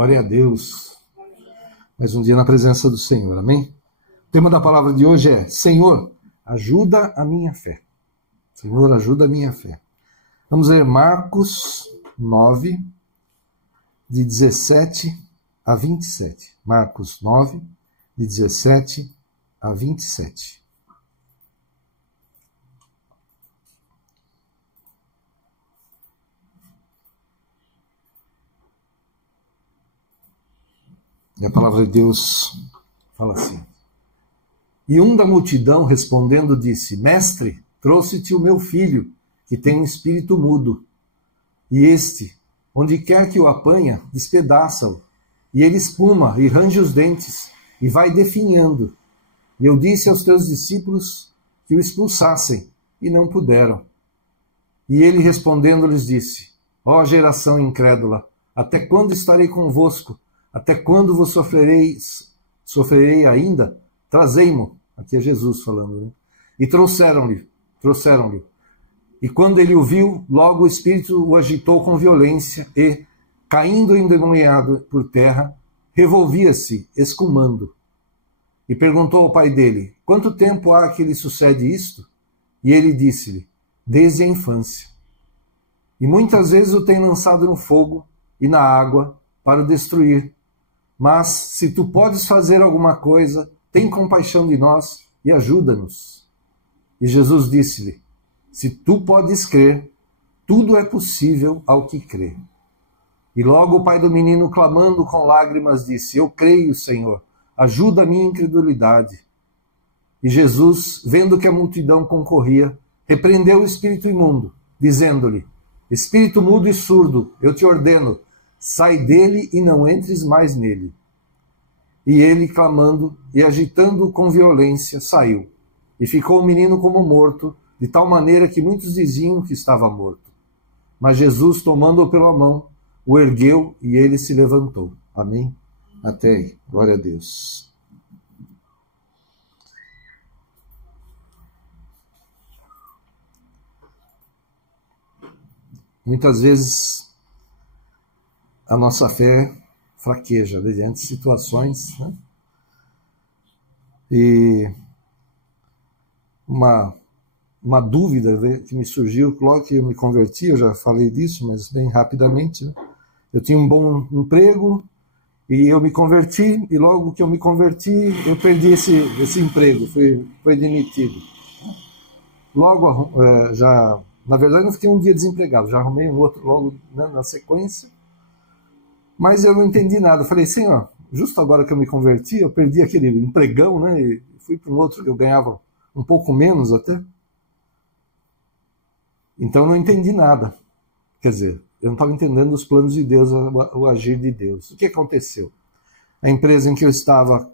Glória a Deus. Mais um dia na presença do Senhor, amém? O tema da palavra de hoje é: Senhor, ajuda a minha fé. Senhor, ajuda a minha fé. Vamos ler Marcos 9, de 17 a 27. Marcos 9, de 17 a 27. E a palavra de Deus fala assim: E um da multidão, respondendo, disse: Mestre, trouxe-te o meu filho, que tem um espírito mudo. E este, onde quer que o apanha, despedaça-o. E ele espuma e range os dentes, e vai definhando. E eu disse aos teus discípulos que o expulsassem, e não puderam. E ele respondendo lhes disse: Ó geração incrédula, até quando estarei convosco? Até quando vos sofrerei ainda? Trazei-mo. Aqui é Jesus falando, né? E trouxeram-lhe. E quando ele o viu, logo o espírito o agitou com violência e, caindo endemoniado por terra, revolvia-se, escumando. E perguntou ao pai dele: Quanto tempo há que lhe sucede isto? E ele disse-lhe: Desde a infância. E muitas vezes o tem lançado no fogo e na água para o destruir. Mas, se tu podes fazer alguma coisa, tem compaixão de nós e ajuda-nos. E Jesus disse-lhe: Se tu podes crer, tudo é possível ao que crê. E logo o pai do menino, clamando com lágrimas, disse: Eu creio, Senhor, ajuda a minha incredulidade. E Jesus, vendo que a multidão concorria, repreendeu o espírito imundo, dizendo-lhe: Espírito mudo e surdo, eu te ordeno, sai dele e não entres mais nele. E ele, clamando e agitando-o com violência, saiu. E ficou o menino como morto, de tal maneira que muitos diziam que estava morto. Mas Jesus, tomando-o pela mão, o ergueu e ele se levantou. Amém? Até aí. Glória a Deus. Muitas vezes a nossa fé fraqueja diante de situações, né? E uma dúvida que me surgiu logo que eu me converti, eu já falei disso, mas bem rapidamente, né? Eu tinha um bom emprego e eu me converti, e logo que eu me converti, eu perdi esse emprego, fui demitido. Logo, na verdade, não fiquei um dia desempregado, já arrumei um outro logo, né, na sequência. Mas eu não entendi nada. Eu falei: Senhor, justo agora que eu me converti, eu perdi aquele empregão, né? E fui para um outro que eu ganhava um pouco menos até. Então eu não entendi nada. Quer dizer, eu não estava entendendo os planos de Deus, o agir de Deus. O que aconteceu? A empresa em que eu estava,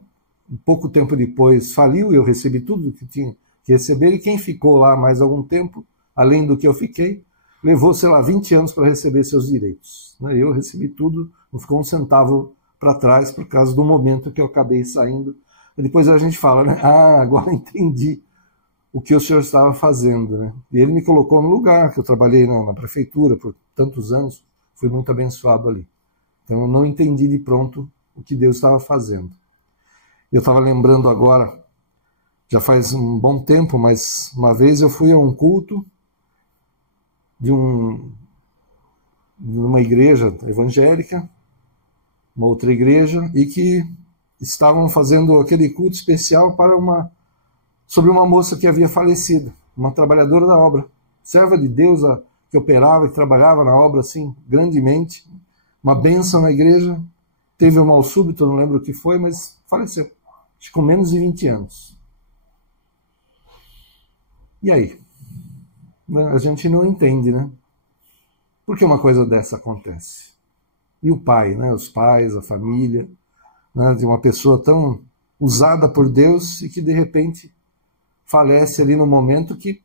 pouco tempo depois, faliu, e eu recebi tudo que tinha que receber, e quem ficou lá mais algum tempo, além do que eu fiquei, levou, 20 anos para receber seus direitos. Eu recebi tudo, não ficou um centavo para trás, por causa do momento que eu acabei saindo. E depois a gente fala, né? Agora entendi o que o senhor estava fazendo, né? E ele me colocou no lugar, que eu trabalhei na prefeitura por tantos anos, fui muito abençoado ali. Então eu não entendi de pronto o que Deus estava fazendo. Eu estava lembrando agora, já faz um bom tempo, mas uma vez eu fui a um culto de uma igreja evangélica, uma outra igreja, e que estavam fazendo aquele culto especial sobre uma moça que havia falecido, uma trabalhadora da obra, serva de Deus, que operava e trabalhava na obra assim grandemente, uma bênção na igreja, teve um mal súbito, não lembro o que foi, mas faleceu, acho que com menos de 20 anos. E aí? A gente não entende, né? Por que uma coisa dessa acontece? E o pai, né? Os pais, a família, né? De uma pessoa tão usada por Deus e que de repente falece ali no momento que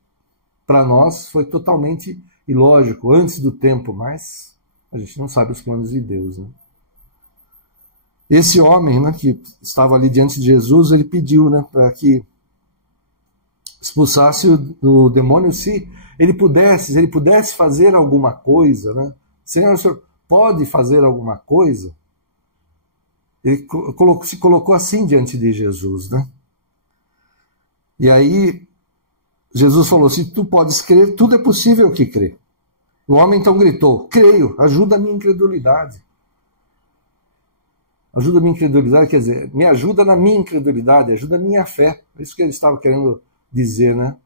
para nós foi totalmente ilógico, antes do tempo, mas a gente não sabe os planos de Deus, né? Esse homem, né, que estava ali diante de Jesus, ele pediu, né, para que expulsasse o demônio se ele pudesse fazer alguma coisa, né? Senhor, o senhor pode fazer alguma coisa? Ele se colocou assim diante de Jesus, né? E aí Jesus falou, se tu podes crer, tudo é possível que crê. O homem então gritou, creio, ajuda a minha incredulidade. Ajuda a minha incredulidade, quer dizer, me ajuda na minha incredulidade, ajuda a minha fé. É isso que ele estava querendo dizer, né?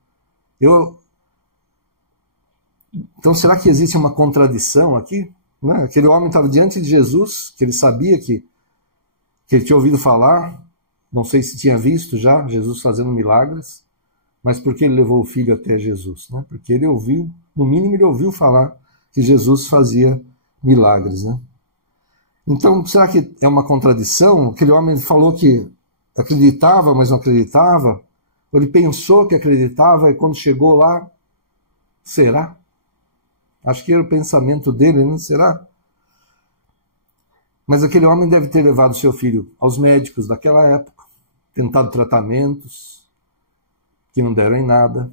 Então será que existe uma contradição aqui? Né? Aquele homem estava diante de Jesus, que ele sabia que ele tinha ouvido falar, não sei se tinha visto já Jesus fazendo milagres, mas por que ele levou o filho até Jesus? Né? Porque ele ouviu, no mínimo ele ouviu falar que Jesus fazia milagres. Né? Então, será que é uma contradição? Aquele homem falou que acreditava, mas não acreditava. Ele pensou que acreditava e quando chegou lá, será? Acho que era o pensamento dele, não será? Mas aquele homem deve ter levado seu filho aos médicos daquela época, tentado tratamentos que não deram em nada.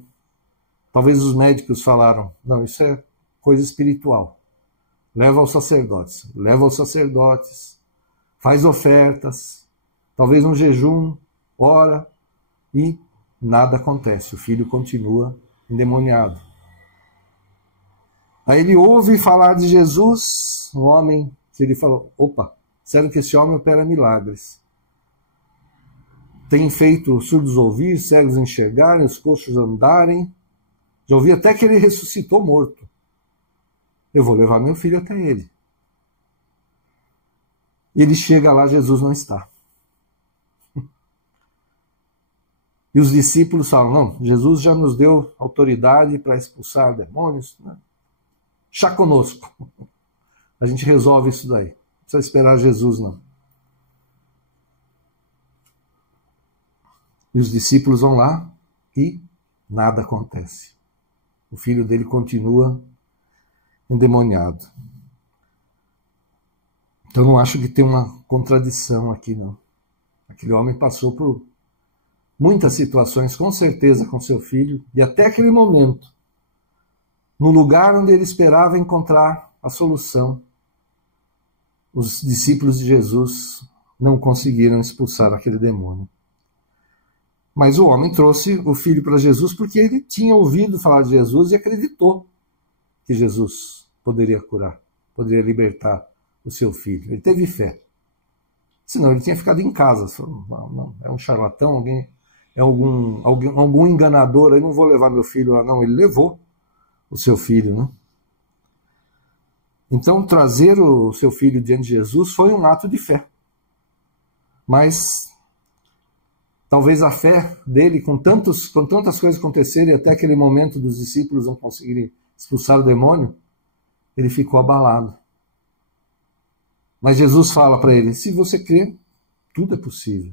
Talvez os médicos falaram, não, isso é coisa espiritual. Leva aos sacerdotes, faz ofertas, talvez um jejum, ora, e nada acontece. O filho continua endemoniado. Aí ele ouve falar de Jesus, um homem que ele falou, opa, sério que esse homem opera milagres. Tem feito surdos ouvir, cegos enxergarem, os coxos andarem. Já ouvi até que ele ressuscitou morto. Eu vou levar meu filho até ele. E ele chega lá, Jesus não está. E os discípulos falam, não, Jesus já nos deu autoridade para expulsar demônios, né? Chá conosco. A gente resolve isso daí. Não precisa esperar Jesus, não. E os discípulos vão lá e nada acontece. O filho dele continua endemoniado. Então não acho que tem uma contradição aqui, não. Aquele homem passou por muitas situações, com certeza, com seu filho, e até aquele momento, no lugar onde ele esperava encontrar a solução, os discípulos de Jesus não conseguiram expulsar aquele demônio. Mas o homem trouxe o filho para Jesus porque ele tinha ouvido falar de Jesus e acreditou que Jesus poderia curar, poderia libertar o seu filho. Ele teve fé. Senão ele tinha ficado em casa. Não, é um charlatão, é algum enganador, aí não vou levar meu filho lá. Não, ele levou o seu filho, né? Então, trazer o seu filho diante de Jesus foi um ato de fé. Mas talvez a fé dele, com tantas coisas acontecerem, até aquele momento dos discípulos não conseguirem expulsar o demônio, ele ficou abalado. Mas Jesus fala para ele, se você crer, tudo é possível.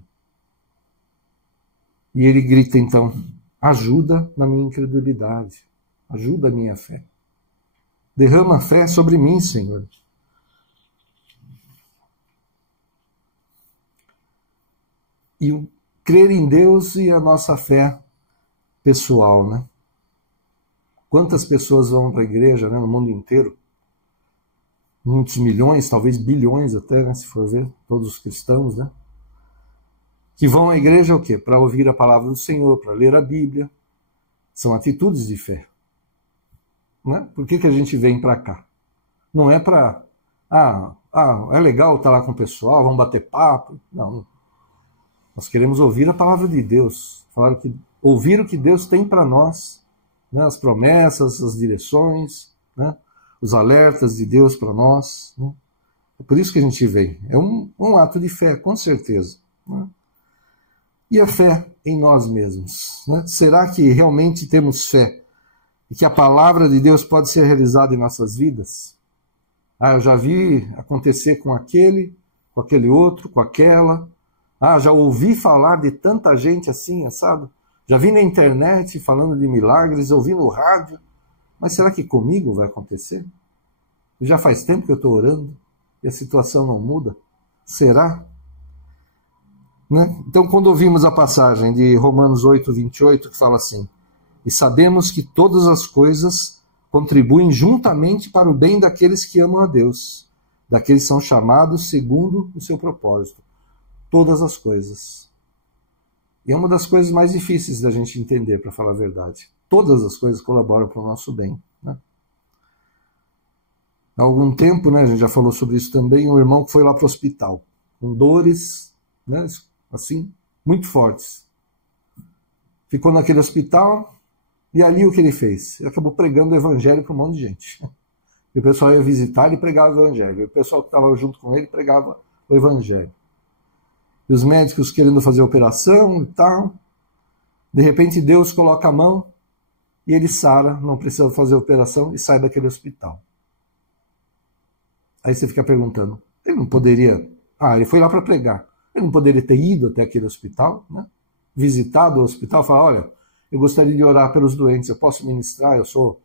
E ele grita então, ajuda na minha incredulidade, ajuda a minha fé. Derrama fé sobre mim, Senhor. E o crer em Deus e a nossa fé pessoal, né? Quantas pessoas vão para a igreja, né, no mundo inteiro? Muitos milhões, talvez bilhões até, né, se for ver, todos os cristãos, né? Que vão à igreja o quê? Para ouvir a palavra do Senhor, para ler a Bíblia. São atitudes de fé. Né? Por que a gente vem para cá? Não é para... é legal estar lá com o pessoal, vamos bater papo. Não. Nós queremos ouvir a palavra de Deus. Ouvir o que Deus tem para nós. Né? As promessas, as direções, né? Os alertas de Deus para nós. Né? É por isso que a gente vem. É um ato de fé, com certeza. Né? E a fé em nós mesmos. Né? Será que realmente temos fé? E que a palavra de Deus pode ser realizada em nossas vidas? Eu já vi acontecer com aquele outro, com aquela. Já ouvi falar de tanta gente assim, sabe? Já vi na internet falando de milagres, ouvi no rádio. Mas será que comigo vai acontecer? Já faz tempo que eu estou orando e a situação não muda. Será? Né? Então, quando ouvimos a passagem de Romanos 8, 28, que fala assim, e sabemos que todas as coisas contribuem juntamente para o bem daqueles que amam a Deus, daqueles que são chamados segundo o seu propósito. todas as coisas. E é uma das coisas mais difíceis da gente entender, para falar a verdade. Todas as coisas colaboram para o nosso bem, né? Há algum tempo, né, a gente já falou sobre isso também, um irmão que foi lá para o hospital, com dores, né, assim, muito fortes. Ficou naquele hospital e ali o que ele fez? Ele acabou pregando o evangelho para um monte de gente. E o pessoal ia visitar, ele pregava o evangelho. E o pessoal que estava junto com ele pregava o evangelho. E os médicos querendo fazer operação e tal. De repente Deus coloca a mão e ele sara, não precisa fazer operação e sai daquele hospital. Aí você fica perguntando, ele não poderia... ele foi lá para pregar. Ele não poderia ter ido até aquele hospital, né? Visitado o hospital, falar, olha, eu gostaria de orar pelos doentes, eu posso ministrar, eu sou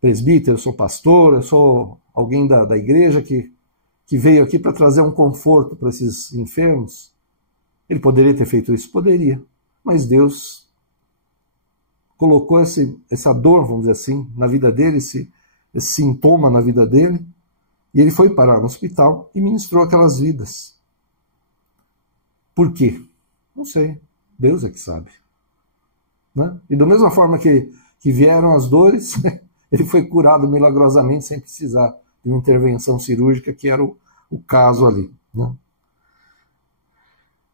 presbítero, eu sou pastor, eu sou alguém da igreja que veio aqui para trazer um conforto para esses enfermos. Ele poderia ter feito isso? Poderia. Mas Deus colocou essa dor, vamos dizer assim, na vida dele, esse sintoma na vida dele, e ele foi parar no hospital e ministrou aquelas vidas. Por quê? Não sei. Deus é que sabe. Né? E da mesma forma que vieram as dores, ele foi curado milagrosamente sem precisar de uma intervenção cirúrgica, que era o caso ali. Né?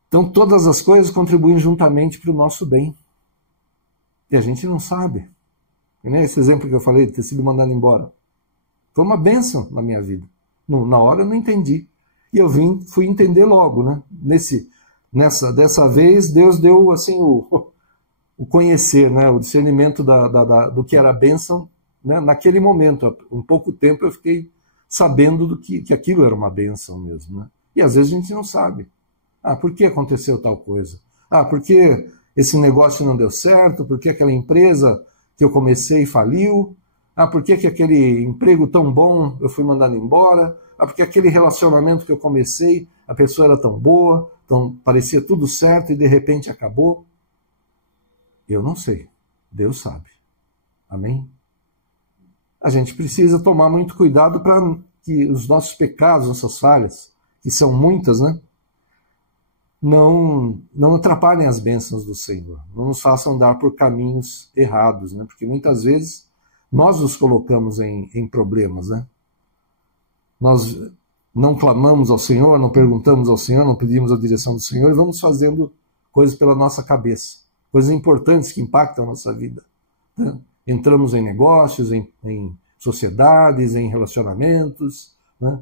Então todas as coisas contribuem juntamente para o nosso bem. E a gente não sabe. E nem esse exemplo que eu falei de ter sido mandado embora. Foi uma bênção na minha vida. Na hora eu não entendi. E eu fui entender logo. Né? Dessa vez Deus deu assim o conhecer, né? O discernimento do que era a bênção, né? Naquele momento. Há um pouco tempo eu fiquei sabendo que aquilo era uma bênção mesmo. Né? E às vezes a gente não sabe. Por que aconteceu tal coisa? Por que esse negócio não deu certo? Por que aquela empresa que eu comecei faliu? Por que aquele emprego tão bom eu fui mandado embora? Porque aquele relacionamento que eu comecei, a pessoa era tão boa, então parecia tudo certo e de repente acabou? Eu não sei. Deus sabe. Amém? A gente precisa tomar muito cuidado para que os nossos pecados, nossas falhas, que são muitas, né? Não atrapalhem as bênçãos do Senhor. Não nos façam andar por caminhos errados, né? Porque muitas vezes nós nos colocamos em problemas, né? Nós não clamamos ao Senhor, não perguntamos ao Senhor, não pedimos a direção do Senhor e vamos fazendo coisas pela nossa cabeça, coisas importantes que impactam a nossa vida. Né? Entramos em negócios, em sociedades, em relacionamentos, né?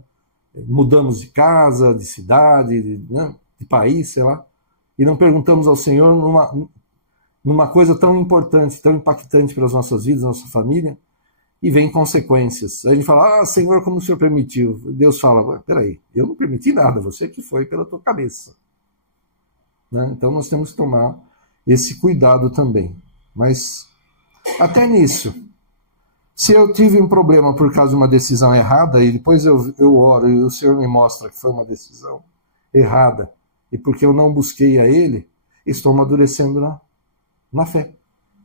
Mudamos de casa, de cidade, né? De país, sei lá, e não perguntamos ao Senhor numa coisa tão importante, tão impactante para as nossas vidas, nossa família, e vem consequências. Aí a gente fala, Senhor, como o Senhor permitiu? Deus fala, peraí, eu não permiti nada, você que foi pela tua cabeça. Né? Então nós temos que tomar esse cuidado também. Mas até nisso, se eu tive um problema por causa de uma decisão errada, e depois eu oro e o Senhor me mostra que foi uma decisão errada, e porque eu não busquei a Ele, estou amadurecendo na fé.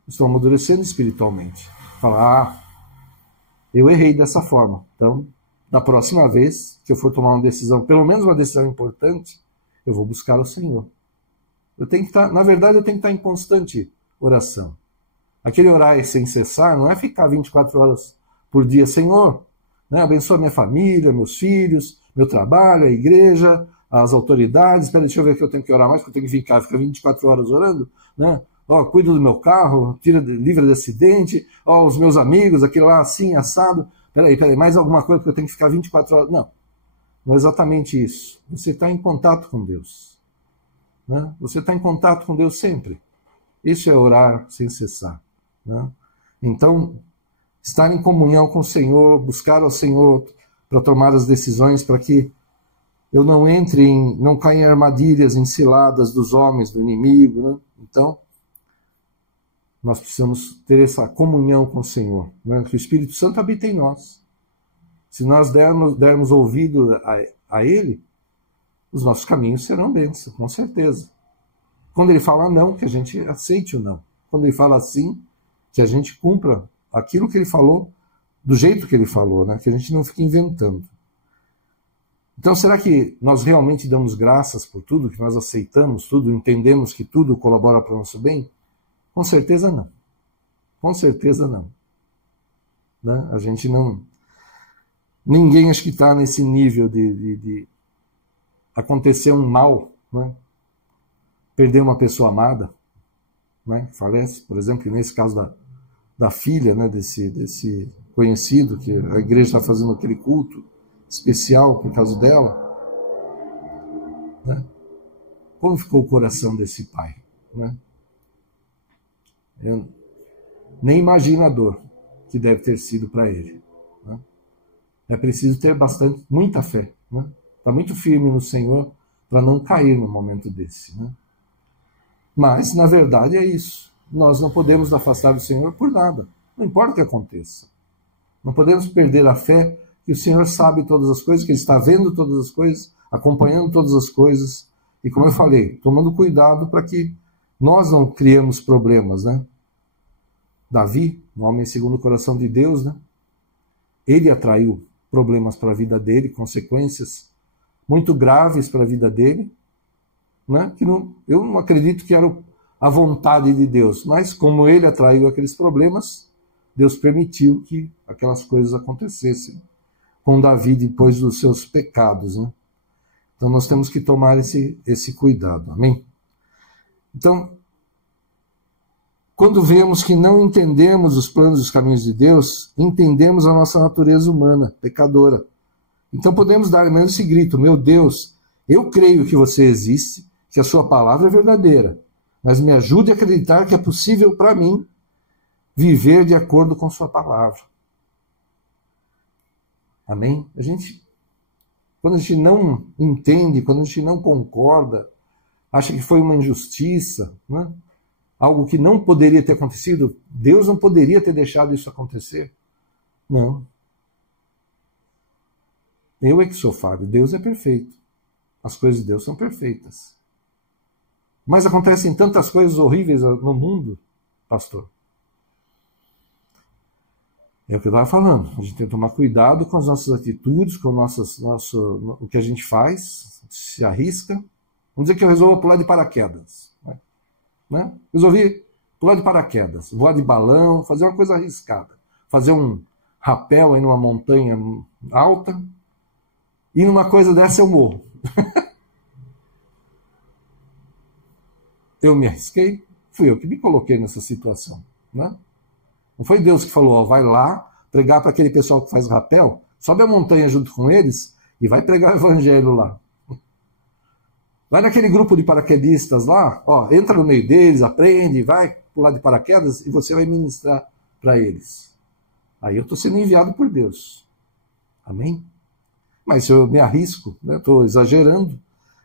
Estou amadurecendo espiritualmente. Falar, eu errei dessa forma. Então, na próxima vez que eu for tomar uma decisão, pelo menos uma decisão importante, eu vou buscar o Senhor. Eu tenho que estar, na verdade, eu tenho que estar em constante oração. Aquele orar sem cessar não é ficar 24 horas por dia, Senhor, né, abençoa minha família, meus filhos, meu trabalho, a igreja, as autoridades. Espera, deixa eu ver que eu tenho que orar mais, porque eu tenho que ficar 24 horas orando, né? Cuido do meu carro, livra de acidente, os meus amigos, aquele lá assim, assado. Peraí, mais alguma coisa que eu tenho que ficar 24 horas. Não é exatamente isso. Você está em contato com Deus. Né? Você está em contato com Deus sempre. Isso é orar sem cessar. Né? Então, estar em comunhão com o Senhor, buscar ao Senhor para tomar as decisões, para que eu não caia em armadilhas, em ciladas dos homens, do inimigo. Né? Então, nós precisamos ter essa comunhão com o Senhor, né? Que o Espírito Santo habita em nós. Se nós dermos ouvido a Ele, os nossos caminhos serão bênção, com certeza. Quando Ele fala não, que a gente aceite o não. Quando Ele fala sim, que a gente cumpra aquilo que Ele falou, do jeito que Ele falou, né? Que a gente não fique inventando. Então, será que nós realmente damos graças por tudo, que nós aceitamos tudo, entendemos que tudo colabora para o nosso bem? Com certeza não. Com certeza não. Né? A gente não... Ninguém acho que está nesse nível de acontecer um mal, né? Perder uma pessoa amada, né? Falece, por exemplo, nesse caso da filha, né? desse conhecido, que a igreja está fazendo aquele culto especial por causa dela. Né? Como ficou o coração desse pai? Né? Eu nem imagino a dor que deve ter sido para ele. Né? É preciso ter muita fé. Né? Tá muito firme no Senhor para não cair num momento desse. Né? Mas, na verdade, é isso. Nós não podemos nos afastar do Senhor por nada. Não importa o que aconteça. Não podemos perder a fé que o Senhor sabe todas as coisas, que Ele está vendo todas as coisas, acompanhando todas as coisas. E, como eu falei, tomando cuidado para que nós não criemos problemas. Né? Davi, um homem segundo o coração de Deus, né? Ele atraiu problemas para a vida dele, consequências muito graves para a vida dele, né? Que eu não acredito que era a vontade de Deus, mas como ele atraiu aqueles problemas, Deus permitiu que aquelas coisas acontecessem com Davi depois dos seus pecados. Né? Então nós temos que tomar esse cuidado, amém? Então, quando vemos que não entendemos os planos e os caminhos de Deus, entendemos a nossa natureza humana, pecadora. Então podemos dar mesmo esse grito: meu Deus, eu creio que você existe, que a sua palavra é verdadeira, mas me ajude a acreditar que é possível para mim viver de acordo com sua palavra. Amém? Quando a gente não entende, quando a gente não concorda, acha que foi uma injustiça, né? Algo que não poderia ter acontecido, Deus não poderia ter deixado isso acontecer. Não. Eu é que sou falho, Deus é perfeito. As coisas de Deus são perfeitas. Mas acontecem tantas coisas horríveis no mundo, pastor. É o que eu estava falando. A gente tem que tomar cuidado com as nossas atitudes, com o que a gente faz, se arrisca. Vamos dizer que eu resolvo pular de paraquedas. Né? Resolvi pular de paraquedas, voar de balão, fazer uma coisa arriscada. Fazer um rapel em uma montanha alta. E numa coisa dessa eu morro. Eu me arrisquei, fui eu que me coloquei nessa situação. Né? Não foi Deus que falou, ó, vai lá pregar para aquele pessoal que faz rapel, sobe a montanha junto com eles e vai pregar o evangelho lá. Vai naquele grupo de paraquedistas lá, ó, entra no meio deles, aprende, vai pular de paraquedas e você vai ministrar para eles. Aí eu estou sendo enviado por Deus. Amém? Mas se eu me arrisco, né, estou exagerando,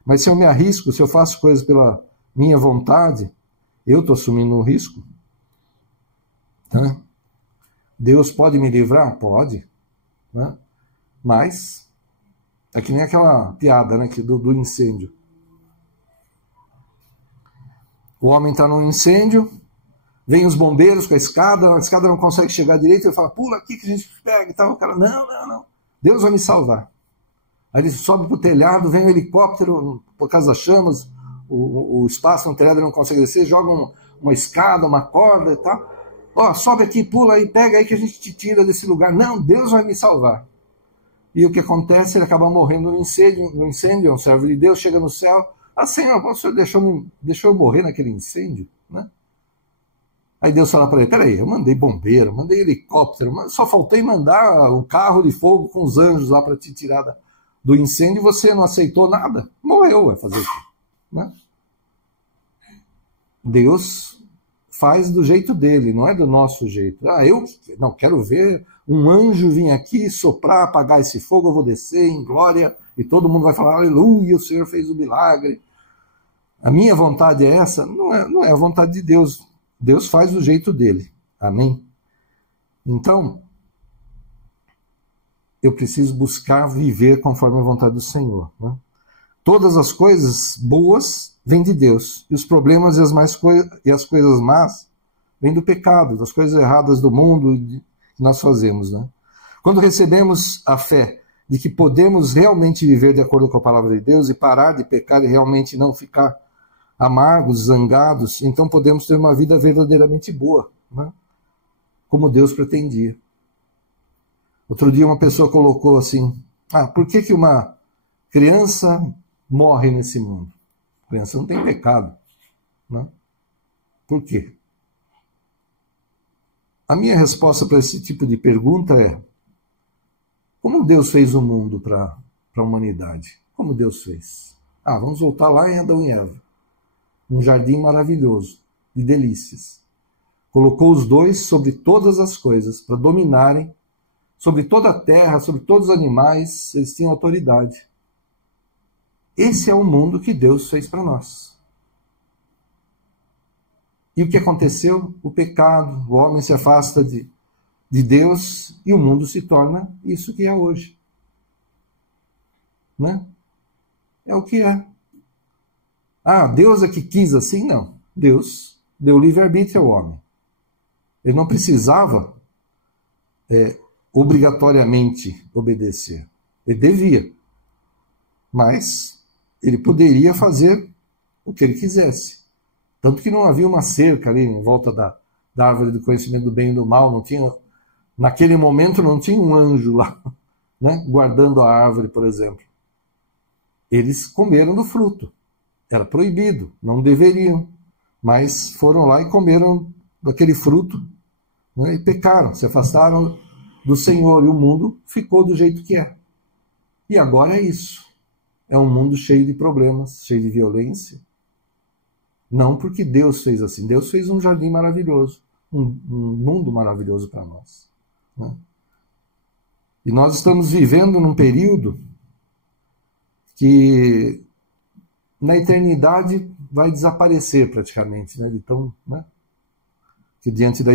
mas se eu me arrisco, se eu faço coisas pela minha vontade, eu estou assumindo um risco. Né? Deus pode me livrar? Pode. Né? Mas é que nem aquela piada, né, do incêndio. O homem está num incêndio, vem os bombeiros com a escada não consegue chegar direito, ele fala, pula aqui que a gente pega e tal. O cara, não, Deus vai me salvar. Aí ele sobe para o telhado, vem um helicóptero por causa das chamas, o espaço no telhado não consegue descer, joga uma escada, uma corda e tal. Ó, sobe aqui, pula aí, pega aí que a gente te tira desse lugar. Não, Deus vai me salvar. E o que acontece? Ele acaba morrendo no incêndio, é um servo de Deus, chega no céu. Ah, Senhor, o Senhor deixou eu morrer naquele incêndio? Né? Aí Deus fala para ele, peraí, eu mandei bombeiro, mandei helicóptero, só faltei mandar o carro de fogo com os anjos lá para te tirar do incêndio e você não aceitou nada. Morreu, vai fazer o quê? Né? Deus faz do jeito dele, não é do nosso jeito. Ah, eu não quero ver um anjo vir aqui soprar, apagar esse fogo, eu vou descer em glória e todo mundo vai falar, aleluia, o Senhor fez o milagre. A minha vontade é essa? Não é a vontade de Deus. Deus faz do jeito dele. Amém? Então, eu preciso buscar viver conforme a vontade do Senhor. Né? Todas as coisas boas vêm de Deus. E os problemas e as coisas más vêm do pecado, das coisas erradas do mundo que nós fazemos. Né? Quando recebemos a fé de que podemos realmente viver de acordo com a palavra de Deus e parar de pecar e realmente não ficar amargos, zangados, então podemos ter uma vida verdadeiramente boa, né? Como Deus pretendia. Outro dia uma pessoa colocou assim, por que uma criança morre nesse mundo? A criança não tem pecado, né? Por quê? A minha resposta para esse tipo de pergunta é: como Deus fez o mundo para a humanidade? Como Deus fez? Vamos voltar lá em Adão e Eva. Um jardim maravilhoso, de delícias. Colocou os dois sobre todas as coisas, para dominarem sobre toda a terra, sobre todos os animais, eles tinham autoridade. Esse é o mundo que Deus fez para nós. E o que aconteceu? O pecado, o homem se afasta de Deus e o mundo se torna isso que é hoje. Né? É o que é. Deus é que quis assim? Não. Deus deu livre-arbítrio ao homem. Ele não precisava obrigatoriamente obedecer. Ele devia. Mas ele poderia fazer o que ele quisesse. Tanto que não havia uma cerca ali em volta da árvore do conhecimento do bem e do mal. Não tinha, naquele momento não tinha um anjo lá, né, guardando a árvore, por exemplo. Eles comeram do fruto. Era proibido, não deveriam. Mas foram lá e comeram daquele fruto, né, e pecaram, se afastaram do Senhor. E o mundo ficou do jeito que é. E agora é isso. É um mundo cheio de problemas, cheio de violência. Não porque Deus fez assim. Deus fez um jardim maravilhoso, um mundo maravilhoso para nós. Né? E nós estamos vivendo num período que na eternidade vai desaparecer praticamente. Né? Então, né? Que diante da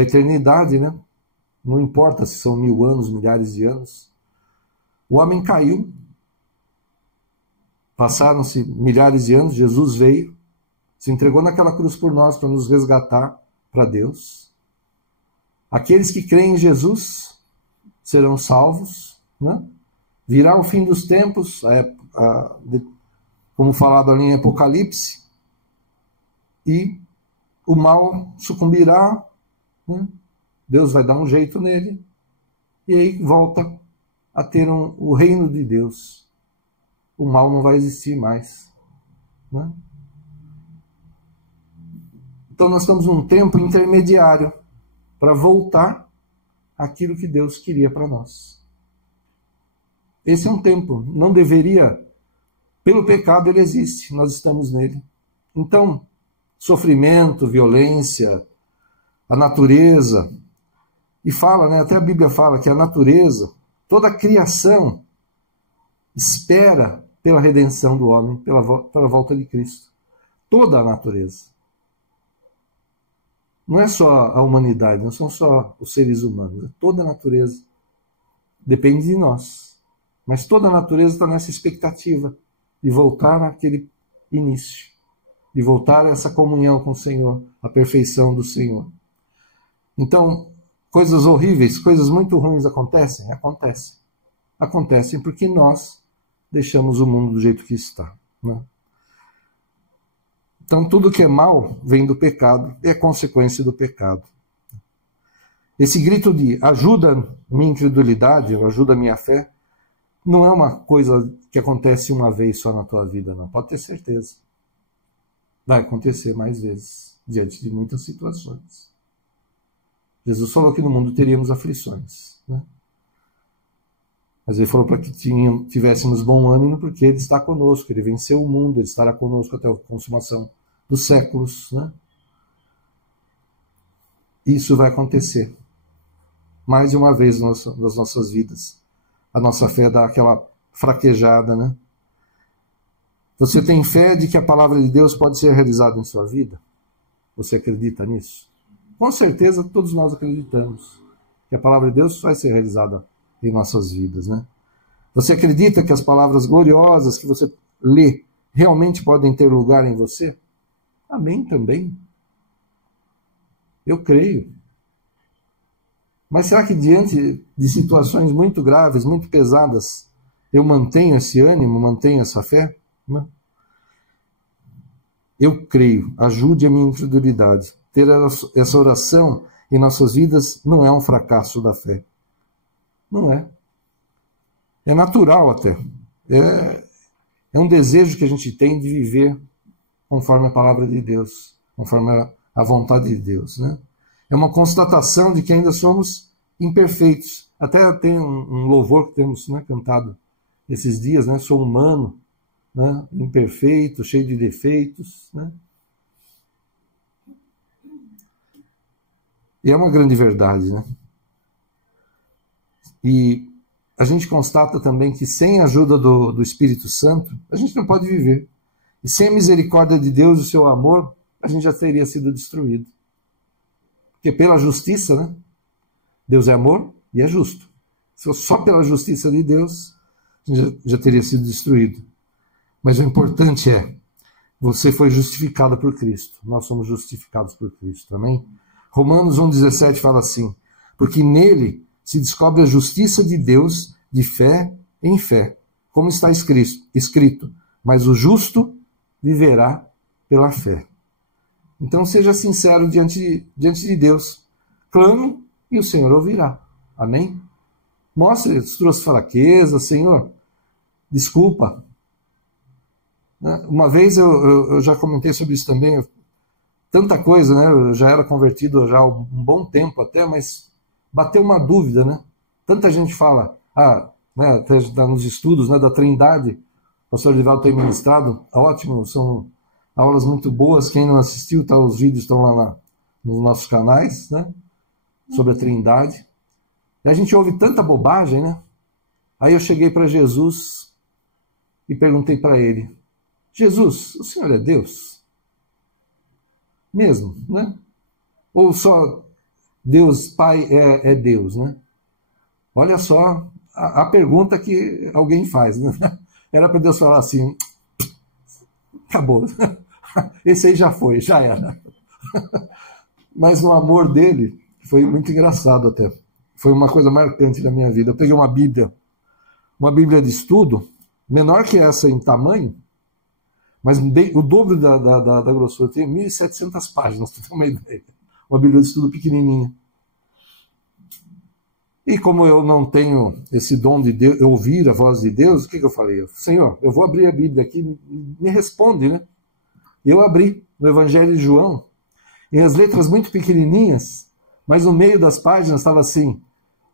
eternidade, né? Não importa se são 1000 anos, milhares de anos, o homem caiu. Passaram-se milhares de anos, Jesus veio, se entregou naquela cruz por nós para nos resgatar para Deus. Aqueles que creem em Jesus serão salvos, né? Virá o fim dos tempos, como falado ali em Apocalipse, e o mal sucumbirá, né? Deus vai dar um jeito nele, e aí volta a ter o reino de Deus. O mal não vai existir mais. Né? Então nós estamos num tempo intermediário para voltar àquilo que Deus queria para nós. Esse é um tempo, não deveria, pelo pecado ele existe, nós estamos nele. Então, sofrimento, violência, a natureza, e fala, né, até a Bíblia fala que a natureza, toda a criação espera pela redenção do homem, pela volta de Cristo. Toda a natureza. Não é só a humanidade, não são só os seres humanos, é toda a natureza. Depende de nós. Mas toda a natureza está nessa expectativa de voltar àquele início, de voltar a essa comunhão com o Senhor, a perfeição do Senhor. Então, coisas horríveis, coisas muito ruins acontecem? Acontecem. Acontecem porque nós deixamos o mundo do jeito que está. Né? Então, tudo que é mal vem do pecado, é consequência do pecado. Esse grito de ajuda minha incredulidade, ajuda minha fé, não é uma coisa que acontece uma vez só na tua vida, não. Pode ter certeza. Vai acontecer mais vezes, diante de muitas situações. Jesus falou que no mundo teríamos aflições, né? Mas ele falou para que tivéssemos bom ânimo, porque ele está conosco, ele venceu o mundo, ele estará conosco até a consumação dos séculos. Né? Isso vai acontecer mais de uma vez nas nossas vidas. A nossa fé dá aquela fraquejada. Né? Você tem fé de que a palavra de Deus pode ser realizada em sua vida? Você acredita nisso? Com certeza todos nós acreditamos que a palavra de Deus vai ser realizada em nossas vidas, né? Você acredita que as palavras gloriosas que você lê realmente podem ter lugar em você? Amém também. Eu creio. Mas será que diante de situações muito graves, muito pesadas, eu mantenho esse ânimo, mantenho essa fé? Não. Eu creio, ajude a minha incredulidade. Ter essa oração em nossas vidas não é um fracasso da fé. Não é. É natural até. É um desejo que a gente tem de viver conforme a palavra de Deus, conforme a vontade de Deus, né? É uma constatação de que ainda somos imperfeitos. Até tem um louvor que temos, né, cantado esses dias, né? Sou humano, né, imperfeito, cheio de defeitos, né? E é uma grande verdade, né? E a gente constata também que sem a ajuda do Espírito Santo, a gente não pode viver. E sem a misericórdia de Deus e o seu amor, a gente já teria sido destruído. Porque pela justiça, né? Deus é amor e é justo. Se fosse só pela justiça de Deus, a gente já teria sido destruído. Mas o importante é, você foi justificado por Cristo. Nós somos justificados por Cristo. Amém? Romanos 1,17 fala assim: porque nele se descobre a justiça de Deus de fé em fé. Como está escrito, mas o justo viverá pela fé. Então seja sincero diante de Deus. Clame e o Senhor ouvirá. Amém? Mostre as suas fraquezas. Senhor, desculpa. Uma vez eu já comentei sobre isso também. Tanta coisa, né? Eu já era convertido já há um bom tempo até, mas bateu uma dúvida, né? Tanta gente fala, né, até nos estudos, né, da Trindade, o pastor Edivaldo tem ministrado, ótimo, são aulas muito boas. Quem não assistiu, os vídeos estão lá nos nossos canais, né, sobre a Trindade. E a gente ouve tanta bobagem, né? Aí eu cheguei para Jesus e perguntei para ele: Jesus, o Senhor é Deus? Mesmo, né? Ou só Deus Pai é Deus, né? Olha só a pergunta que alguém faz, né? Era para Deus falar assim: acabou, esse aí já foi, já era. Mas no amor dele, foi muito engraçado até. Foi uma coisa marcante da minha vida. Eu peguei uma Bíblia de estudo, menor que essa em tamanho, mas o dobro da grossura. Tem 1.700 páginas, para ter uma ideia. Uma Bíblia de estudo pequenininha. E como eu não tenho esse dom de Deus, ouvir a voz de Deus, o que eu falei? Senhor, eu vou abrir a Bíblia aqui, me responde, né? Eu abri no Evangelho de João, em as letras muito pequenininhas, mas no meio das páginas estava assim: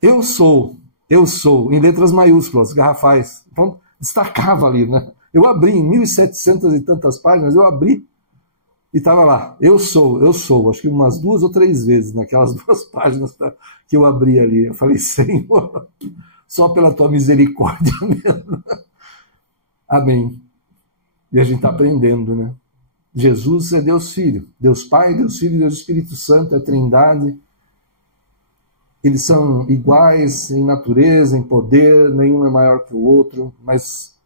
eu sou, em letras maiúsculas, garrafais. Então, destacava ali, né? Eu abri em 1.700 e tantas páginas, eu abri e estava lá: eu sou. Acho que umas 2 ou 3 vezes naquelas 2 páginas que eu abri ali. Eu falei: Senhor, só pela tua misericórdia mesmo. Amém. E a gente está aprendendo, né? Jesus é Deus Filho. Deus Pai, Deus Filho e Deus Espírito Santo, é a Trindade. Eles são iguais em natureza, em poder, nenhum é maior que o outro, mas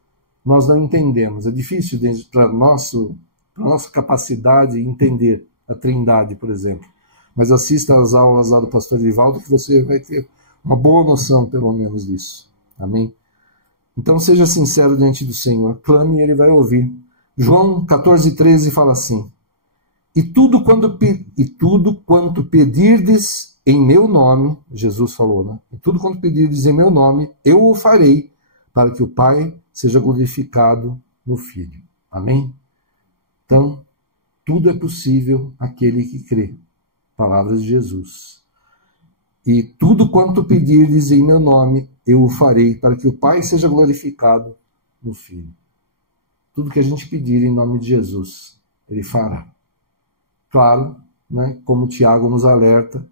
nós não entendemos. É difícil para a nossa capacidade entender a Trindade, por exemplo. Mas assista às aulas lá do pastor Edivaldo, que você vai ter uma boa noção, pelo menos, disso. Amém? Então seja sincero diante do Senhor, clame e Ele vai ouvir. João 14,13 fala assim: E tudo quanto pedirdes em meu nome, Jesus falou, né? E tudo quanto pedirdes em meu nome, eu o farei, para que o Pai seja glorificado no Filho. Amém? Então, tudo é possível àquele que crê. Palavras de Jesus. E tudo quanto pedirdes em meu nome, eu o farei, para que o Pai seja glorificado no Filho. Tudo que a gente pedir em nome de Jesus, Ele fará. Claro, né, como Tiago nos alerta: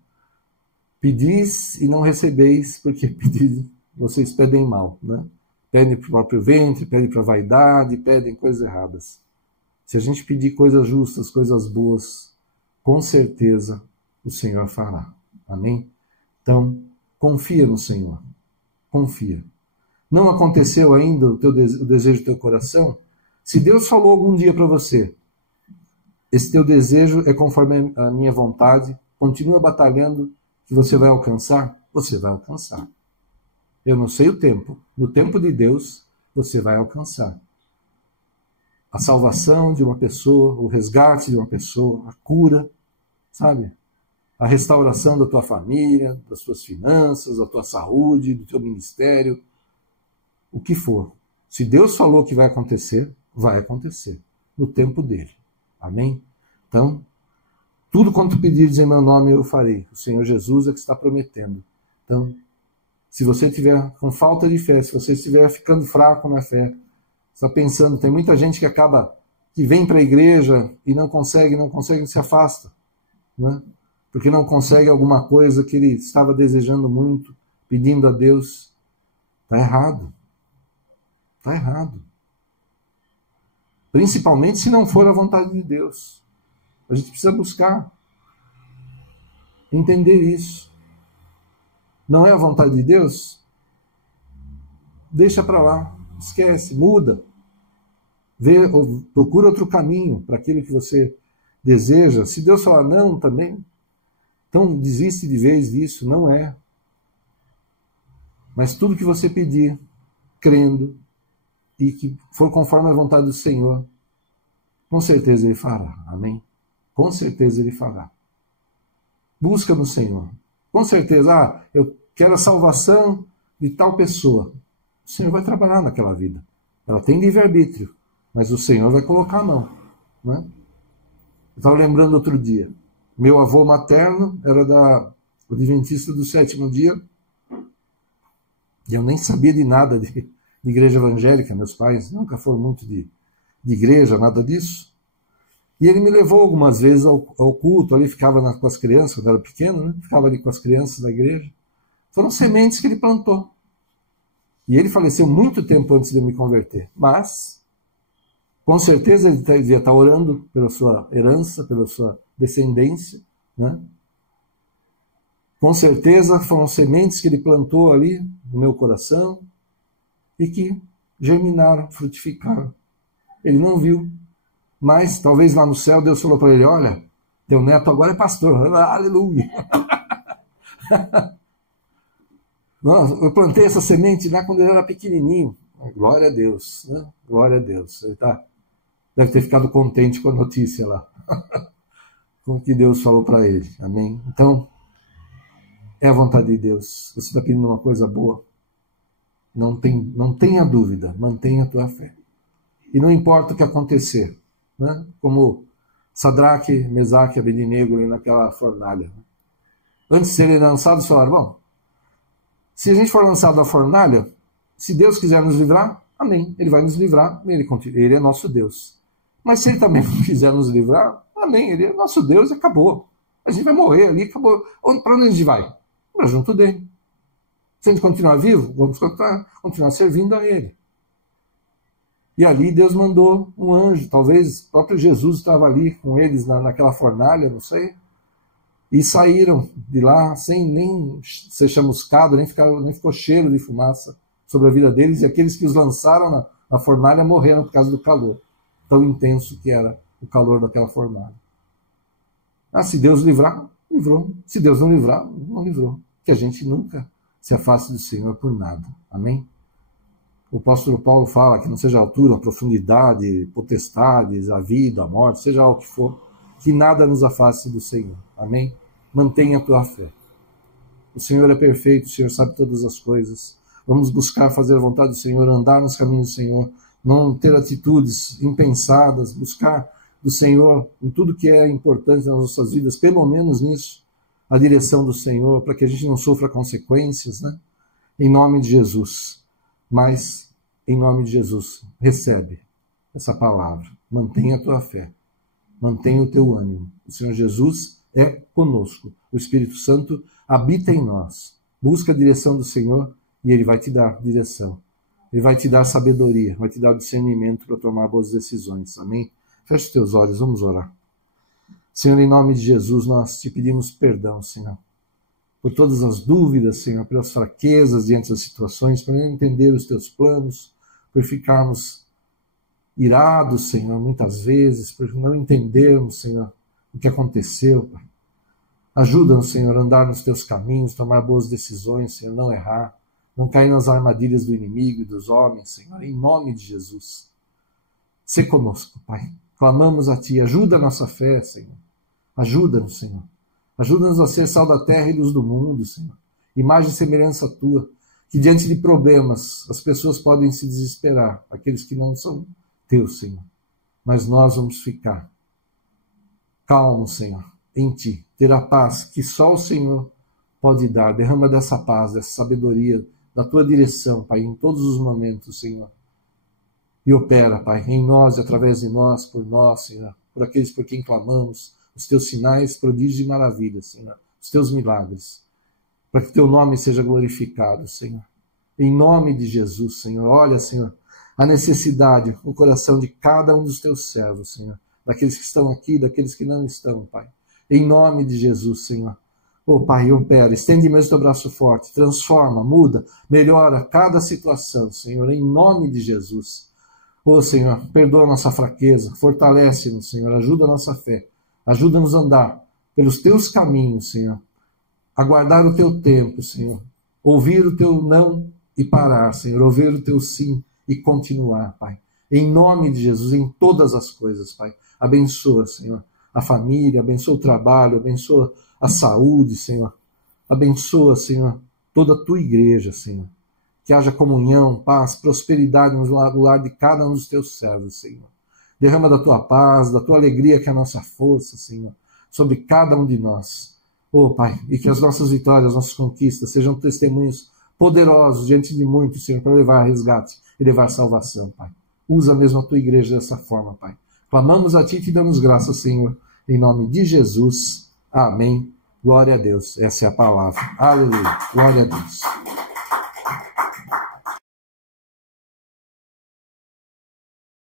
pedis e não recebeis, porque vocês pedem mal, né? Pedem para o próprio ventre, pedem para a vaidade, pedem coisas erradas. Se a gente pedir coisas justas, coisas boas, com certeza o Senhor fará. Amém? Então, confia no Senhor. Confia. Não aconteceu ainda o desejo do teu coração? Se Deus falou algum dia para você: esse teu desejo é conforme a minha vontade, continua batalhando que você vai alcançar, você vai alcançar. Eu não sei o tempo. No tempo de Deus, você vai alcançar. A salvação de uma pessoa, o resgate de uma pessoa, a cura, sabe? A restauração da tua família, das tuas finanças, da tua saúde, do teu ministério, o que for. Se Deus falou que vai acontecer no tempo dele. Amém? Então, tudo quanto pedires em meu nome eu farei. O Senhor Jesus é que está prometendo. Então, se você estiver com falta de fé, se você estiver ficando fraco na fé, está pensando, tem muita gente que vem para a igreja e não consegue, se afasta, né? Porque não consegue alguma coisa que ele estava desejando muito, pedindo a Deus. Está errado. Está errado. Principalmente se não for a vontade de Deus. A gente precisa buscar entender isso. Não é a vontade de Deus? Deixa para lá. Esquece, muda. Procura outro caminho para aquilo que você deseja. Se Deus falar não também, então desiste de vez disso. Não é. Mas tudo que você pedir, crendo, e que for conforme a vontade do Senhor, com certeza Ele fará. Amém? Com certeza Ele fará. Busca no Senhor. Com certeza, eu quero a salvação de tal pessoa. O Senhor vai trabalhar naquela vida. Ela tem livre-arbítrio, mas o Senhor vai colocar a mão. Né? Eu estava lembrando outro dia. Meu avô materno era adventista do sétimo dia, e eu nem sabia de nada de igreja evangélica. Meus pais nunca foram muito de igreja, nada disso. E ele me levou algumas vezes ao culto, ali ficava com as crianças, quando eu era pequeno, né? Ficava ali com as crianças da igreja. Foram sementes que ele plantou. E ele faleceu muito tempo antes de eu me converter. Mas, com certeza, ele devia estar orando pela sua herança, pela sua descendência, né? Com certeza foram sementes que ele plantou ali no meu coração e que germinaram, frutificaram. Ele não viu. Mas talvez lá no céu Deus falou para ele, olha, teu neto agora é pastor. Aleluia! Eu plantei essa semente lá quando ele era pequenininho. Glória a Deus, né? Glória a Deus. Ele deve ter ficado contente com a notícia lá. Com o que Deus falou para ele. Amém? Então, é a vontade de Deus. Você está pedindo uma coisa boa. Não tenha dúvida. Mantenha a tua fé. E não importa o que acontecer. Né? Como Sadraque, Mesaque e Abednego ali naquela fornalha. Antes de serem lançados, falaram, bom, se a gente for lançado na fornalha, se Deus quiser nos livrar, amém, Ele vai nos livrar, Ele é nosso Deus. Mas se Ele também não quiser nos livrar, amém, Ele é nosso Deus e acabou. A gente vai morrer ali, acabou. Para onde a gente vai? Para junto dele. Se a gente continuar vivo, vamos continuar servindo a Ele. E ali Deus mandou um anjo, talvez o próprio Jesus estava ali com eles naquela fornalha, não sei, e saíram de lá sem nem ser chamuscado, nem ficou cheiro de fumaça sobre a vida deles, e aqueles que os lançaram na fornalha morreram por causa do calor, tão intenso que era o calor daquela fornalha. Se Deus livrar, livrou. Se Deus não livrar, não livrou. Que a gente nunca se afaste do Senhor por nada. Amém? O apóstolo Paulo fala que não seja a altura, a profundidade, potestades, a vida, a morte, seja o que for, que nada nos afaste do Senhor. Amém? Mantenha a tua fé. O Senhor é perfeito, o Senhor sabe todas as coisas. Vamos buscar fazer a vontade do Senhor, andar nos caminhos do Senhor, não ter atitudes impensadas, buscar do Senhor em tudo que é importante nas nossas vidas, pelo menos nisso, a direção do Senhor, para que a gente não sofra consequências, né? Em nome de Jesus. Mas, em nome de Jesus, recebe essa palavra. Mantenha a tua fé. Mantenha o teu ânimo. O Senhor Jesus é conosco. O Espírito Santo habita em nós. Busca a direção do Senhor e Ele vai te dar direção. Ele vai te dar sabedoria, vai te dar discernimento para tomar boas decisões. Amém? Feche os teus olhos, vamos orar. Senhor, em nome de Jesus, nós te pedimos perdão, Senhor, por todas as dúvidas, Senhor, pelas fraquezas diante das situações, por não entender os teus planos, por ficarmos irados, Senhor, muitas vezes, por não entendermos, Senhor, o que aconteceu, Pai. Ajuda-nos, Senhor, a andar nos teus caminhos, tomar boas decisões, Senhor, não errar, não cair nas armadilhas do inimigo e dos homens, Senhor, em nome de Jesus. Sê conosco, Pai. Clamamos a Ti, ajuda a nossa fé, Senhor. Ajuda-nos, Senhor. Ajuda-nos a ser sal da terra e luz do mundo, Senhor. Imagem e semelhança Tua, que diante de problemas as pessoas podem se desesperar, aqueles que não são Teus, Senhor. Mas nós vamos ficar calmos, Senhor, em Ti, ter a paz que só o Senhor pode dar. Derrama dessa paz, dessa sabedoria, da Tua direção, Pai, em todos os momentos, Senhor. E opera, Pai, em nós e através de nós, Senhor, por aqueles por quem clamamos, os Teus sinais, prodígios e maravilhas, Senhor, os Teus milagres, para que Teu nome seja glorificado, Senhor. Em nome de Jesus, Senhor. Olha, Senhor, a necessidade, o coração de cada um dos Teus servos, Senhor, daqueles que estão aqui, daqueles que não estão, Pai. Em nome de Jesus, Senhor. Oh, Pai, opera, estende mesmo teu braço forte, transforma, muda, melhora cada situação, Senhor, em nome de Jesus. Oh, Senhor, perdoa a nossa fraqueza, fortalece-nos, Senhor, ajuda a nossa fé, ajuda-nos a andar pelos teus caminhos, Senhor, aguardar o teu tempo, Senhor, ouvir o teu não e parar, Senhor, ouvir o teu sim e continuar, Pai. Em nome de Jesus, em todas as coisas, Pai. Abençoa, Senhor, a família, abençoa o trabalho, abençoa a saúde, Senhor. Abençoa, Senhor, toda a Tua igreja, Senhor. Que haja comunhão, paz, prosperidade no lar de cada um dos Teus servos, Senhor. Derrama da Tua paz, da Tua alegria, que é a nossa força, Senhor, sobre cada um de nós. Oh, Pai, e que as nossas vitórias, as nossas conquistas sejam testemunhos poderosos diante de muitos, Senhor, para levar resgate e levar salvação, Pai. Usa mesmo a Tua igreja dessa forma, Pai. Clamamos a Ti e Te damos graças, Senhor, em nome de Jesus. Amém. Glória a Deus. Essa é a palavra. Aleluia. Glória a Deus.